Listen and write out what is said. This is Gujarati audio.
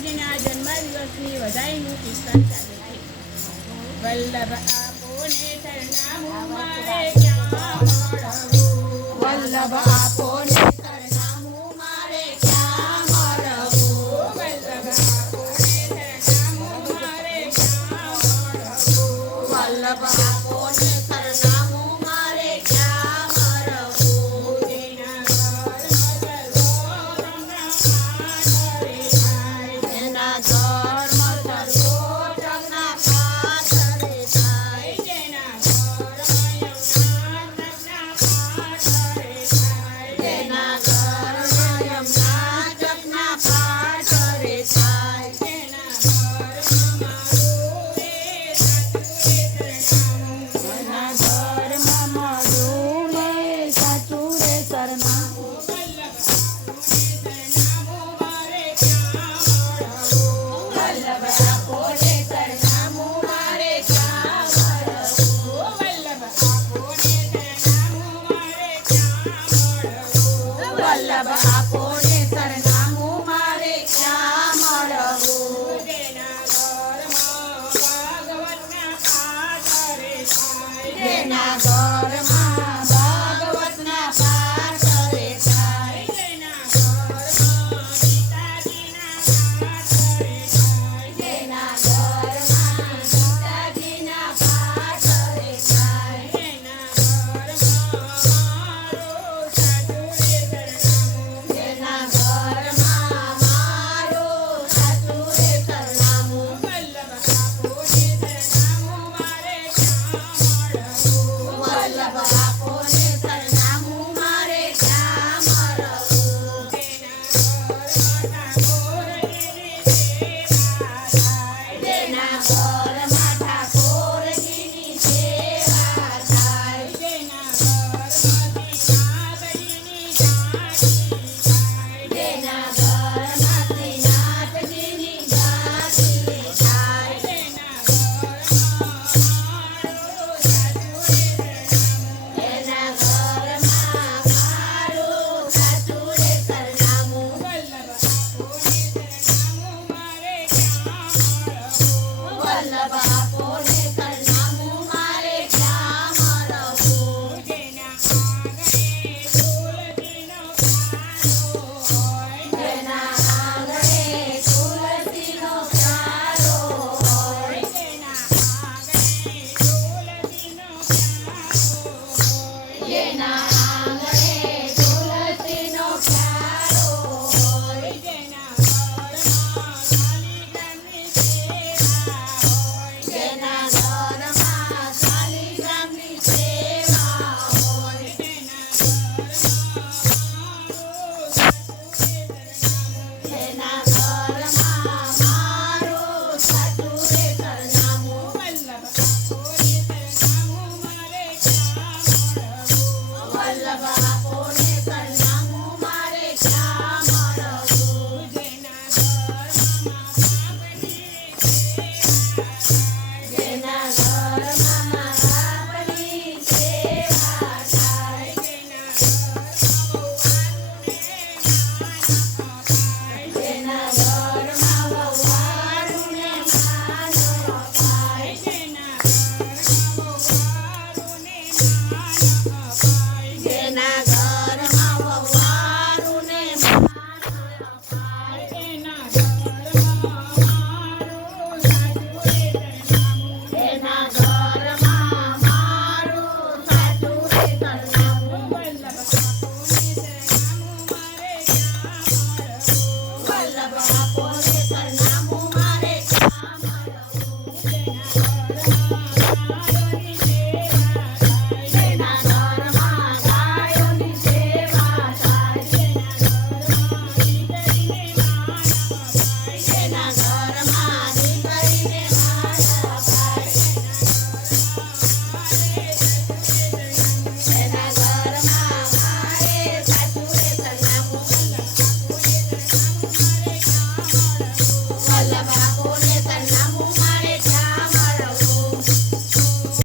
બાપુજીના જન્મદિવસની વધાઈનું કીર્તન ચાલે છે. વલ્લભ આપોને સરનામું મારે ક્યાં મળવું, વલ્લભ આપોને સરનામું મારે ક્યાં મળવું, વલ્લભ આપોને સરનામું મારે ક્યાં મળવું, વલ્લભ આપોને સરનામું મારે ક્યાં મળવું, જેના ઘરમાં સર્વોત્તમના પાઠ રે થાય, એના ઘરમાં યમુના જપના પાઠ રે થાય, જેના ઘરમાં યમુના મારું રે સાચું રે સરનામું, એના ઘરમાં વલ્લભ આપોને સરનામું મારે ક્યાં મળવું, વલ્લભ આપોને સરનામું મારે ક્યાં મળવું, વલ્લભ આપોને સરનામું મારે ક્યાં મળવું, જેના ઘરમાં ભાગવતના પાઠ રે થાય, જેના ઘરમાં પિતાજીના પાઠ રે થાય, જેના ઘરમાં જેના ઘરમાં મારું સાચું રે સરનામું, જેના ઘરમાં વલ્લભ આપોને સરનામું મારે ક્યાં મળવું, જેના ઘરમાં ઠાકોરજીની સેવા થાય, જેના ઘરમાં શ્રીનાથજીની ઝાંખી થાય, જેના ઘરમાં એના ઘરમાં મારું સાચું રે સરનામું, વલ્લભ આપોને સરનામું મારે ક્યાં મળવું, વલ્લભ આપોને સરનામું મારે ક્યાં મળવું, જેના આંગણે તુલસીનો પ્યારો હોય, જેના આંગણે તુલસીનો પ્યારો હોય, જેના જેના ઘરમાં શાલિગ્રામની સેવા હોય, જેના ઘરમાં મારું સાચું રે સરનામું, વલ્લભ આપોને સરનામું મારે ક્યાં મળવું, વલ્લભ આપોને સરનામું મારે ક્યાં મળવું, જેના ઘરમાં જેના ઘરમાં બાપની સેવા થાય, જેના ઘરમાં જેના ઘરમાં વહુવારુને માન અપાય, જેના ઘરમાં વહુવારુને માન અપાય, જેના ઘરમાં વહુવારુને માન અપાય, એના ઘરમાં મારું સાચું રે સરનામું, એના ઘરમાં મારું સાચું રે સરનામું, વલ્લભ આપોને સરનામું મારે ક્યાં મળવું, વલ્લભ